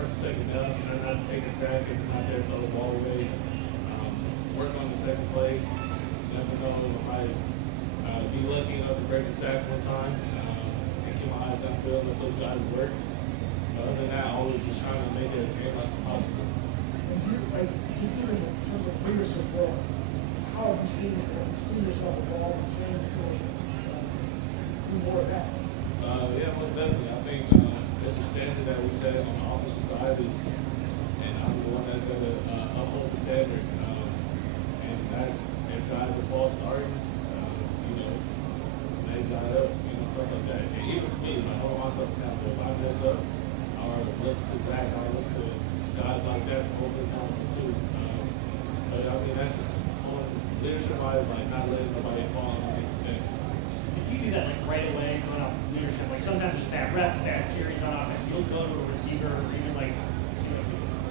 first and second down, try not to take a sack if you're not there, throw the ball away. Work on the second play. Never know, I might be lucky enough to break a sack one time and keep my eyes downfield and let those guys work. But other than that, always just trying to make it as game like possible. And do you, like, just even in terms of leadership role, how have you seen yourself evolve and change do more of that? Yeah, most definitely. I think it's a standard that we set on the offensive side and I'm the one that's going to uphold the standard. And that's if guys are false starting, next guy up, stuff like that. And even for me, I hold myself accountable. If I mess up, or look to Zach, or look to guys like that to hold me accountable too. But I mean, that's just on leadership-wise, like not letting nobody fall into the extent. If you do that like right away, going off leadership, like sometimes there's bad rep, bad series on offense, you'll go to a receiver or even like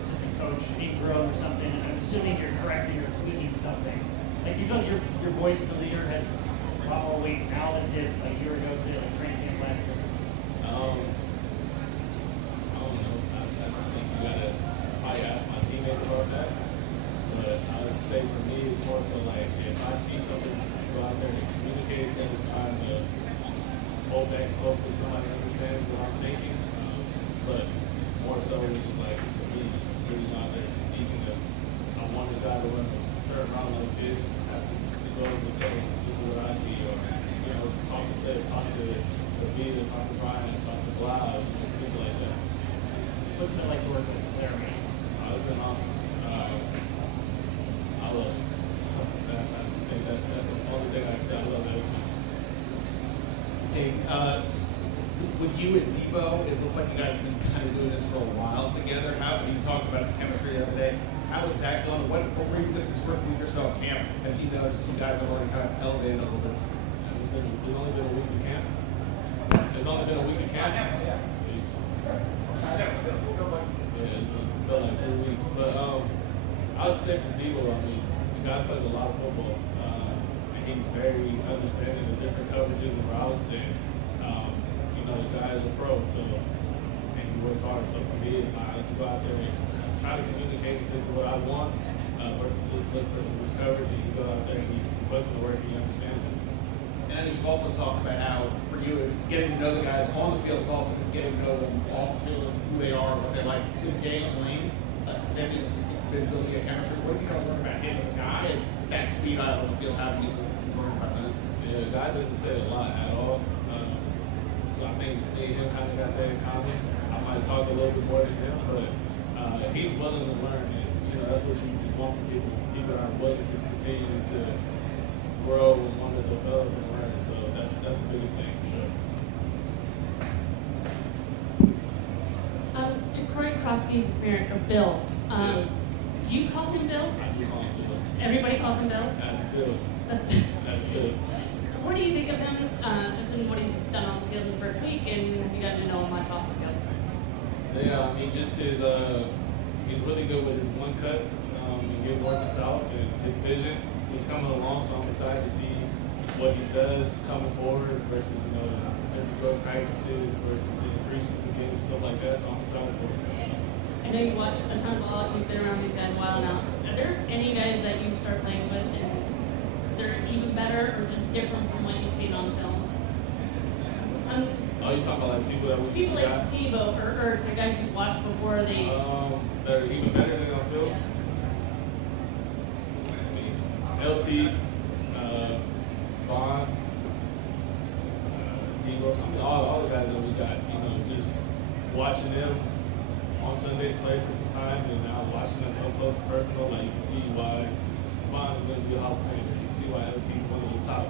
assistant coach, Negro or something, and I'm assuming you're correcting or tweaking something. Like, do you feel like your voice as a leader has a lot more weight now than it did like a year ago to like training camp last year? I don't know. I just think you gotta probably ask my teammates about that. But I would say for me, it's more so like if I see something, go out there and communicate instead of trying to hold back and hope that somebody understands what I'm thinking. But more so, it's just like for me, really out there speaking to, I want the guy to run a certain route like this, have to go and say, this is what I see, or talk to Clay, talk to Vita, talk to Brian, talk to Blau, people like that. What's it like to work with Claire, man? It's been awesome. I love it. I just think that's the only thing I can say. I love it. Hey, with you and Debo, it looks like you guys have been kind of doing this for a while together. How you talked about the chemistry the other day? How is that going? What were you just this first week or so of camp? Have you noticed you guys have already kind of elevated a little bit? It's only been a week of camp. It's only been a week of camp. Yeah. Yeah, it felt like 3 weeks. But I would say for Debo, I mean, the guy plays a lot of football. And he's very understanding of different coverages and routes. And, the guy is a pro, so, and he works hard. So for me, it's not, I just go out there and try to communicate this is what I want versus this look versus this coverage. And you go out there and you put some work and you understand it. And then you've also talked about how, for you, getting to know the guys on the field is also getting to know them off the field, who they are, what they like. With Jalen Lane, Sammy has been building a chemistry. What do you kind of learn about him as a guy and that speed out on the field? How do you learn about that? Yeah, the guy doesn't say a lot at all. So I think me and him kind of got that in common. I might talk a little bit more to him, but he's willing to learn. And, that's what you just want from people. People are willing to continue to grow and want to develop and learn. So that's the biggest thing for sure. To Corey Crosby, or Bill, Yeah. do you call him Bill? I do call him Bill. Everybody calls him Bill? That's Bill. That's That's Bill. What do you think of him, just in what he's done on the field in the first week, and have you gotten to know him much off the field? Yeah, I mean, just he's really good with his one cut and getting working south and his vision. He's coming along, so I'm excited to see what he does coming forward versus, every drug practices versus the increases again and stuff like that, so I'm excited for it. I know you watched a ton of ball, you've been around these guys a while now. Are there any guys that you start playing with and they're even better or just different from what you've seen on film? Oh, you talking about like people that we People like got? Debo or Ertz, or guys you watched before they... That are even better than on field? Yeah. LT, Bond, Debo, I mean, all the guys that we got, just watching them on Sundays play for some time, and now watching them up close and personal, like you can see why Bond is going to be a Hall of Famer. You see why LT is one of the top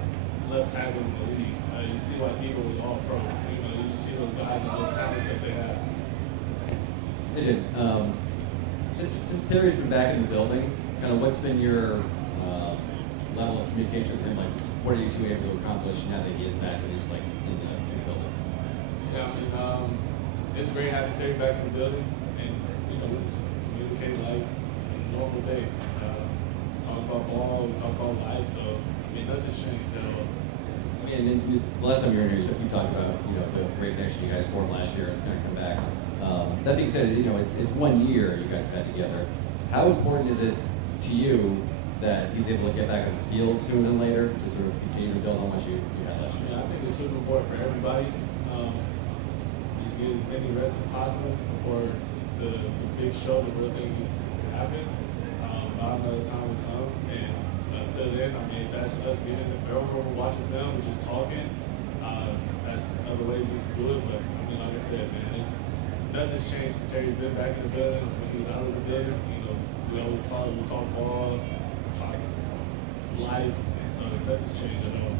left tackles in the league. You see why Debo was all pro. You see those guys and those talents that they have. Hey Jim, since Terry's been back in the building, kind of what's been your level of communication with him? Like, what are you two able to accomplish now that he is back and he's like in the building? Yeah, I mean, it's great having Terry back in the building, and we just communicate like a normal day. Talk about ball, we talk about life, so I mean, nothing's changed at all. And then the last time you were in here, you talked about the great connection you guys formed last year. It's going to come back. That being said, you know, it's 1 year you guys have had together. How important is it to you that he's able to get back on the field sooner than later to sort of continue to build on what you had last year? Yeah, I think it's super important for everybody. Just get as many reps as possible before the big show, the real thing is to happen. By another time will come, and until then, I mean, that's us getting in the film room, watching film, and just talking. That's other ways we can do it, but I mean, like I said, man, nothing's changed since Terry's been back in the building. When he was out of the building, you know, we always talk ball, talk life, so nothing's changed at all.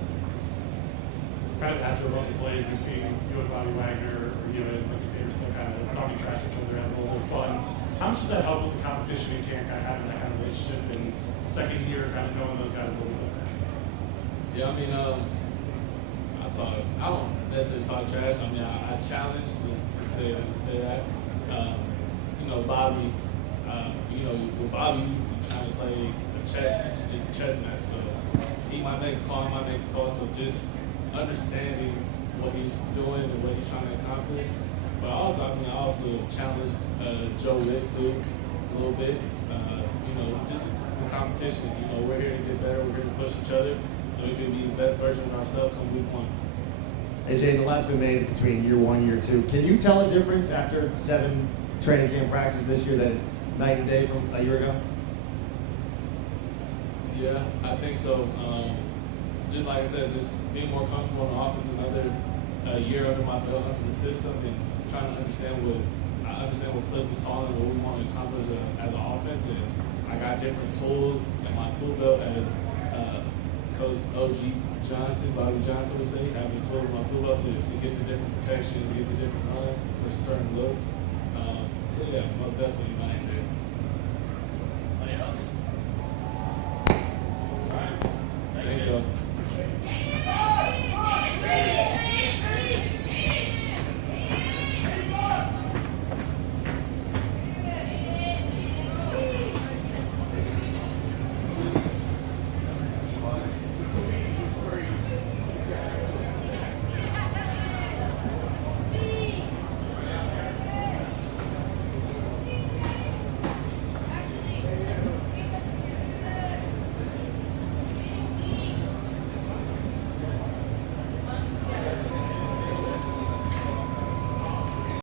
Kind of after a bunch of plays, we've seen you and Bobby Wagner, or you and like you say, we're still kind of talking trash to each other, having a little fun. How much does that help with the competition in camp, kind of having that kind of relationship, and second year, kind of knowing those guys a little bit better? Yeah, I mean, I don't necessarily talk trash. I mean, I challenge, to say that. You know, Bobby, you know, with Bobby, you trying to play it's a chess match. So he might make a call, I might make a call. So just understanding what he's doing and what he's trying to accomplish. But also, I also challenge Joe Wick too a little bit. You know, just the competition. You know, we're here to get better. We're here to push each other, so we can be the best version of ourselves come week 1. Hey, Jayden, the last been made between year 1 and year 2. Can you tell a difference after 7 training camp practices this year that it's night and day from a year ago? Yeah, I think so. Just like I said, just being more comfortable in the offense, another year under my belt, under the system, and trying to understand what Cliff is calling, what we want to accomplish as an offense. And I got different tools in my tool belt, as Coach OG Johnson, Bobby Johnson would say, having tools in my tool belt to get to different protections, get to different runs for certain looks. So yeah, most definitely night and day.